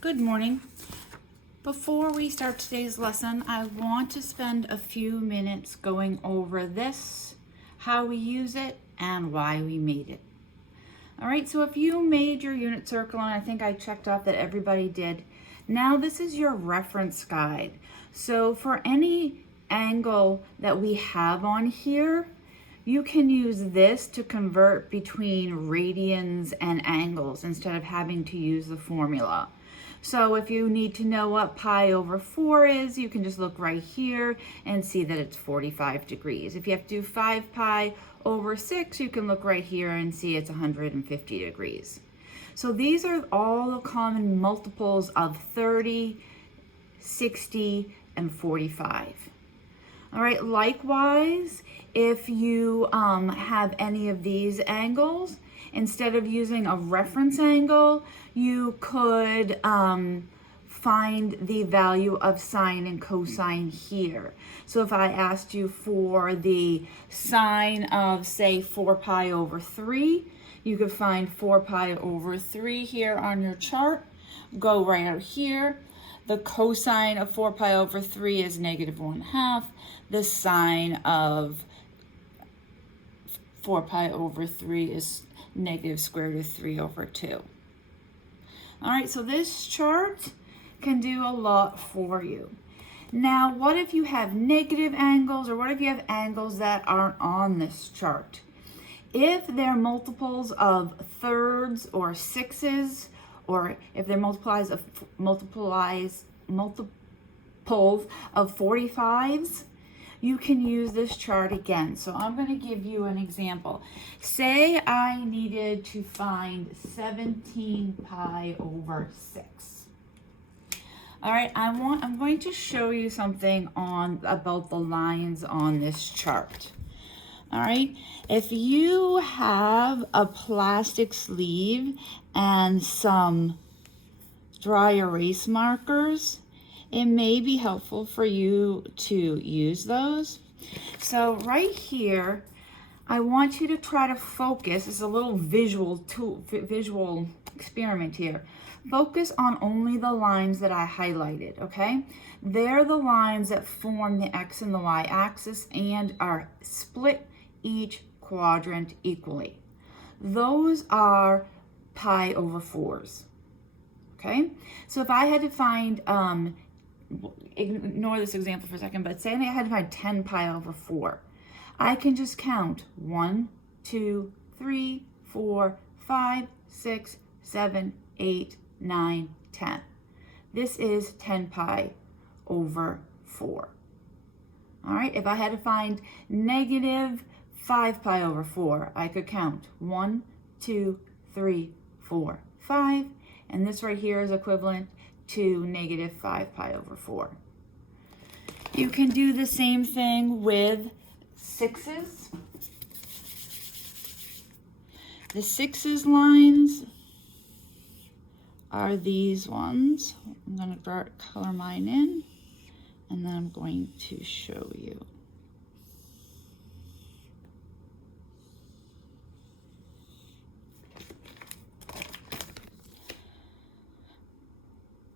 Good morning. Before we start today's lesson, I want to spend a few minutes going over this, how we use it, and why we made it. All right, so if you made your unit circle, and I think I checked off that everybody did, now this is your reference guide. So for any angle that we have on here, you can use this to convert between radians and angles instead of having to use the formula. So if you need to know what pi over 4 is, you can just look right here and see that it's 45 degrees. If you have to do 5 pi over 6, you can look right here and see it's 150 degrees. So these are all the common multiples of 30, 60, and 45. All right, likewise, if you have any of these angles, instead of using a reference angle, you could find the value of sine and cosine here. So if I asked you for the sine of, say, 4 pi over 3, you could find 4 pi over 3 here on your chart. Go right out here. The cosine of 4 pi over 3 is -1/2. The sine of 4 pi over 3 is -square root of 3 over 2. All right, so this chart can do a lot for you. Now, what if you have negative angles, or what if you have angles that aren't on this chart? If they're multiples of thirds or sixes, or if they're multiples of 45s, you can use this chart again. So I'm going to give you an example. Say I needed to find 17 pi over 6. All right, I'm going to show you something about the lines on this chart. All right, if you have a plastic sleeve and some dry erase markers, it may be helpful for you to use those. So right here, I want you to try to focus. It's a little visual experiment here. Focus on only the lines that I highlighted, okay? They're the lines that form the X and the Y axis and are split each quadrant equally. Those are pi over 4s, okay? So if I had to find, ignore this example for a second, but say I had to find 10 pi over 4. I can just count 1, 2, 3, 4, 5, 6, 7, 8, 9, 10. This is 10 pi over 4. All right, if I had to find -5 pi over 4, I could count 1, 2, 3, 4, 5, and this right here is equivalent to -5 pi over 4. You can do the same thing with 6s. The 6s lines are these ones. I'm going to color mine in, and then I'm going to show you.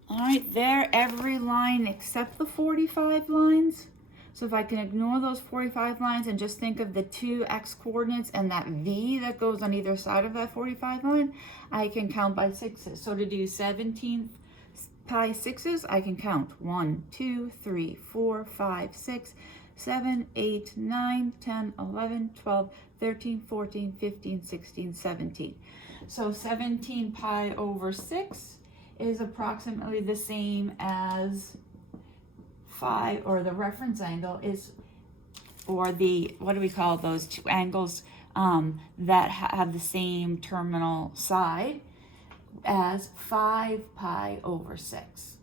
All right, there, every line except the 45 lines. So if I can ignore those 45 lines and just think of the 2 x coordinates and that V that goes on either side of that 45 line, I can count by 6s. So to do 17 pi 6s, I can count 1, 2, 3, 4, 5, 6, 7, 8, 9, 10, 11, 12, 13, 14, 15, 16, 17. So 17 pi over 6 is approximately the same as 5, or the reference angle is, or the, what do we call those two angles that have the same terminal side, as 5 pi over 6.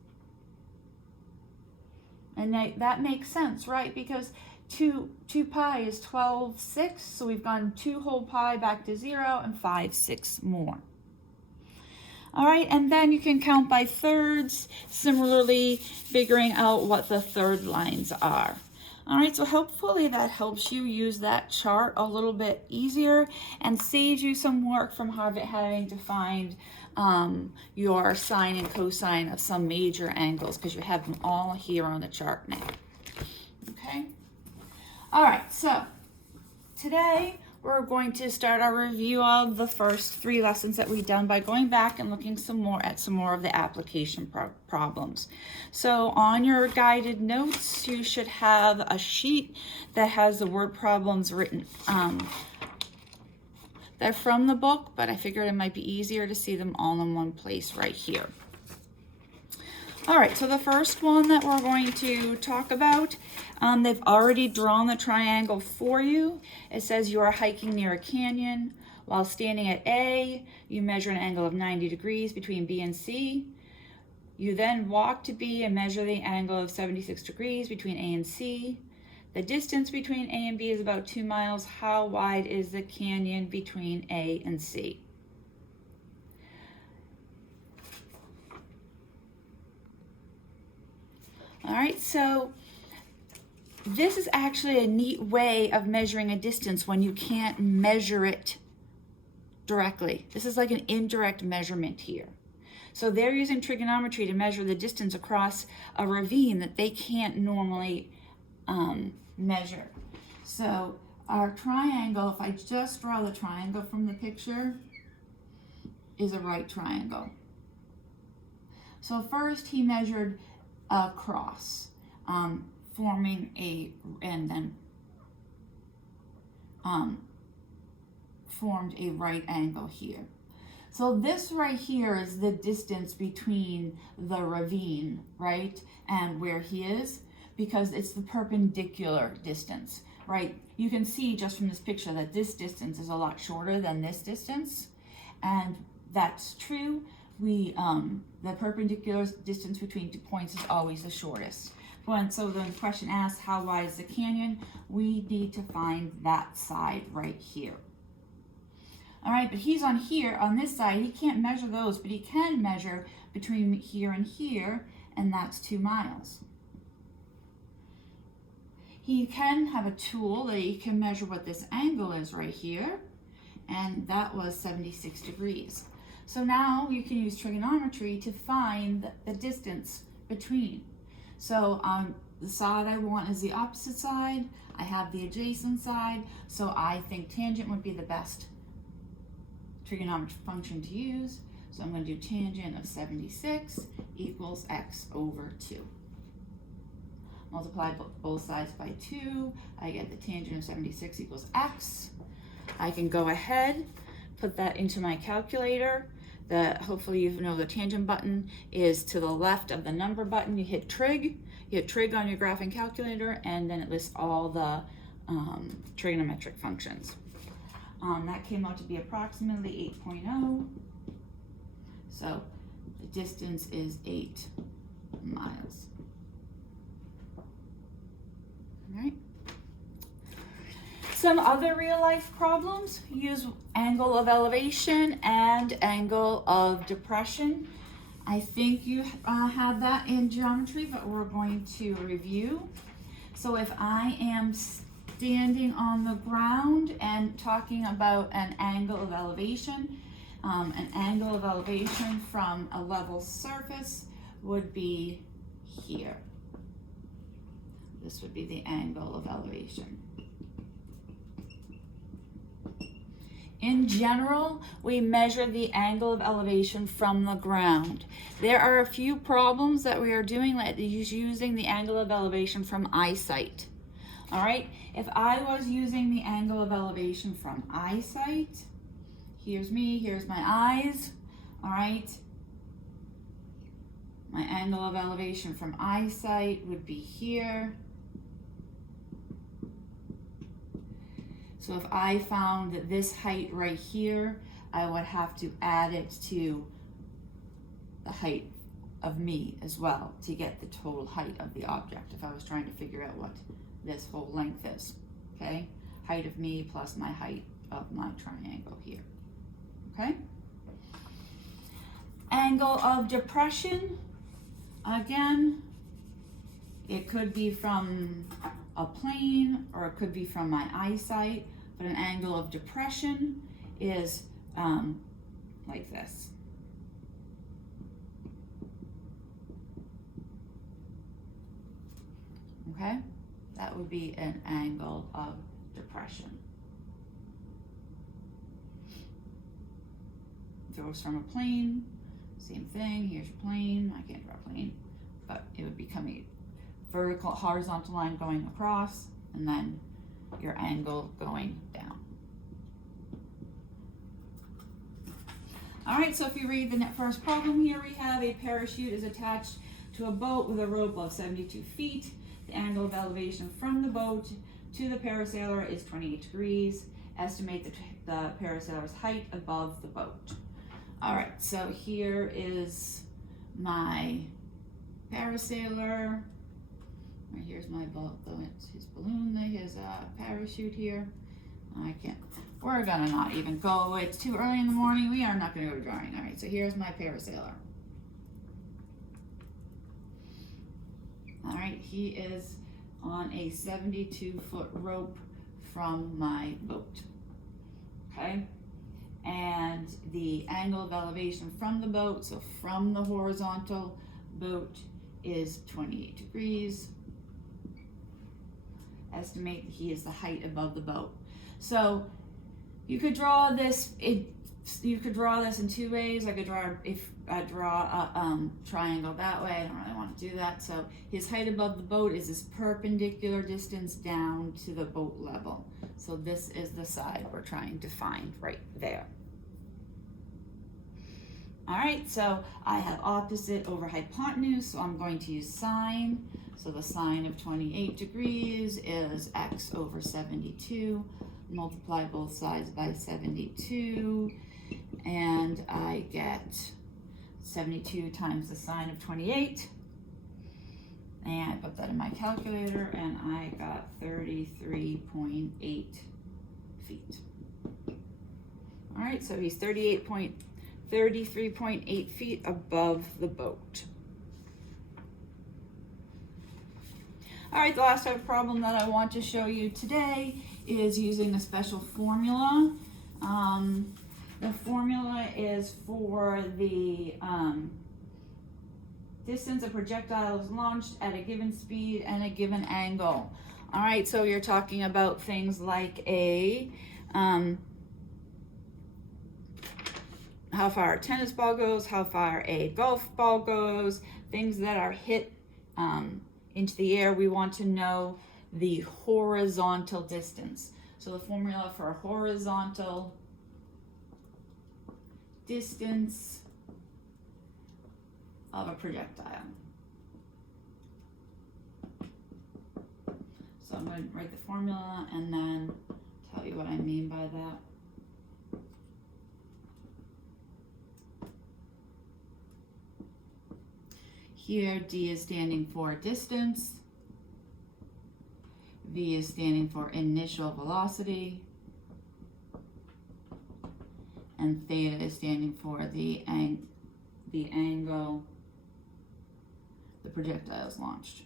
And that makes sense, right? Because 2 pi is 12/6, so we've gone 2 whole pi back to 0 and 5/6 more. All right, and then you can count by thirds, similarly figuring out what the third lines are. All right, so hopefully that helps you use that chart a little bit easier and saves you some work from having to find your sine and cosine of some major angles, because you have them all here on the chart now. Okay? All right, so today we're going to start our review of the first 3 lessons that we've done by going back and looking some more of the application problems. So on your guided notes, you should have a sheet that has the word problems written. They're from the book, but I figured it might be easier to see them all in one place right here. All right, so the first one that we're going to talk about, they've already drawn the triangle for you. It says you are hiking near a canyon. While standing at A, you measure an angle of 90 degrees between B and C. You then walk to B and measure the angle of 76 degrees between A and C. The distance between A and B is about 2 miles. How wide is the canyon between A and C? All right, so this is actually a neat way of measuring a distance when you can't measure it directly. This is like an indirect measurement here. So they're using trigonometry to measure the distance across a ravine that they can't normally measure. So our triangle, if I just draw the triangle from the picture, is a right triangle. So first he measured a cross, forming and then formed a right angle here. So this right here is the distance between the ravine, right, and where he is, because it's the perpendicular distance, right? You can see just from this picture that this distance is a lot shorter than this distance, and that's true. The perpendicular distance between 2 points is always the shortest. So the question asks, how wide is the canyon? We need to find that side right here. All right, but he's on here, on this side. He can't measure those, but he can measure between here, and that's 2 miles. He can have a tool that he can measure what this angle is right here, and that was 76 degrees. So now you can use trigonometry to find the distance between. So the side I want is the opposite side. I have the adjacent side. So I think tangent would be the best trigonometric function to use. So I'm going to do tangent of 76 equals x over 2. Multiply both sides by 2. I get the tangent of 76 equals x. I can go ahead, put that into my calculator. Hopefully you know the tangent button is to the left of the number button. You hit trig. You hit trig on your graphing calculator, and then it lists all the trigonometric functions. That came out to be approximately 8.0. So the distance is 8 miles. All right. Some other real life problems use angle of elevation and angle of depression. I think you have that in geometry, but we're going to review. So if I am standing on the ground and talking about an angle of elevation from a level surface would be here. This would be the angle of elevation. In general, we measure the angle of elevation from the ground. There are a few problems that we are doing that is using the angle of elevation from eyesight. All right, if I was using the angle of elevation from eyesight, here's me, here's my eyes, all right? My angle of elevation from eyesight would be here. So if I found that this height right here, I would have to add it to the height of me as well to get the total height of the object if I was trying to figure out what this whole length is, okay? Height of me plus my height of my triangle here, okay? Angle of depression, again, it could be from a plane, or it could be from my eyesight, but an angle of depression is like this. Okay, that would be an angle of depression. If it was from a plane, same thing. Here's your plane. I can't draw a plane, but it would be coming vertical, horizontal line going across, and then your angle going down. All right, so if you read the first problem here, we have a parachute is attached to a boat with a rope of 72 feet. The angle of elevation from the boat to the parasailer is 28 degrees. Estimate the parasailer's height above the boat. All right, so here is my parasailer. Right, here's my boat, his balloon, his parachute here. I can't, we're gonna not even go, it's too early in the morning, we are not gonna go drawing. All right, so here's my parasailer. All right, he is on a 72-foot rope from my boat, okay? And the angle of elevation from the boat, so from the horizontal boat, is 28 degrees. Estimate that he is the height above the boat. So you could draw this, you could draw this in two ways. I could draw, if I draw a triangle that way, I don't really want to do that. So his height above the boat is this perpendicular distance down to the boat level. So this is the side we're trying to find right there. All right, so I have opposite over hypotenuse, so I'm going to use sine. So the sine of 28 degrees is x over 72. Multiply both sides by 72, and I get 72 times the sine of 28. And I put that in my calculator, and I got 33.8 feet. All right, so he's 33.8 feet above the boat. All right, the last type of problem that I want to show you today is using a special formula. The formula is for the distance a projectile is launched at a given speed and a given angle. All right, so you're talking about things like a how far a tennis ball goes, how far a golf ball goes, things that are hit into the air. We want to know the horizontal distance. So the formula for a horizontal distance of a projectile. So I'm going to write the formula and then tell you what I mean by that. Here, D is standing for distance, V is standing for initial velocity, and theta is standing for the angle the projectile is launched.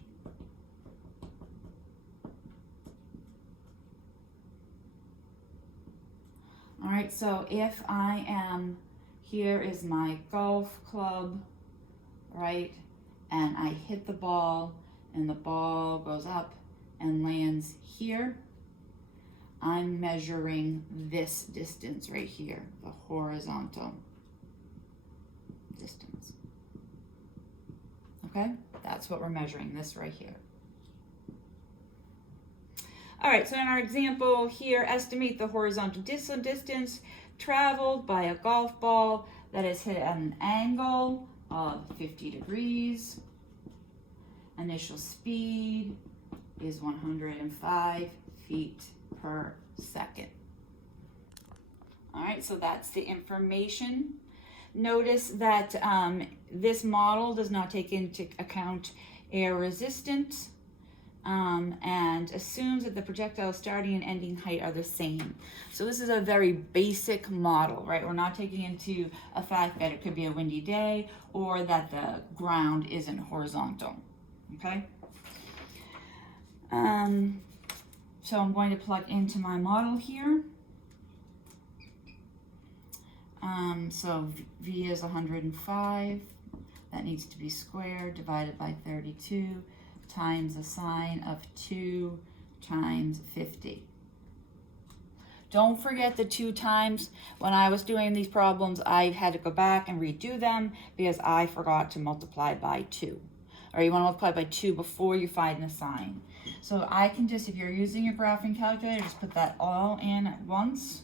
All right, so if I am, here is my golf club, right? And I hit the ball and the ball goes up and lands here, I'm measuring this distance right here, the horizontal distance. Okay, that's what we're measuring, this right here. All right, so in our example here, estimate the horizontal distance traveled by a golf ball that is hit at an angle of 50 degrees. Initial speed is 105 feet per second. All right, so that's the information. Notice that this model does not take into account air resistance and assumes that the projectile starting and ending height are the same. So this is a very basic model, right? We're not taking into a fact that it could be a windy day or that the ground isn't horizontal, okay? So I'm going to plug into my model here. So V is 105. That needs to be squared, divided by 32, times the sine of 2 times 50. Don't forget the 2 times. When I was doing these problems, I had to go back and redo them because I forgot to multiply by 2. Or you want to multiply by 2 before you find the sine. So I can just, if you're using your graphing calculator, just put that all in at once.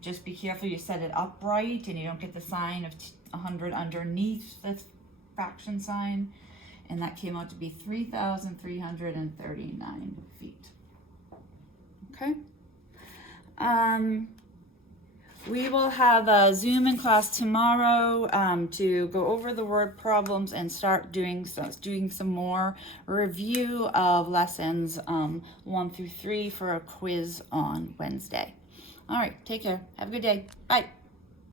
Just be careful you set it up right and you don't get the sign of 100 underneath the fraction sign. And that came out to be 3,339 feet. Okay. We will have a Zoom in class tomorrow to go over the word problems and start doing some more review of lessons 1 through 3 for a quiz on Wednesday. All right, take care. Have a good day. Bye.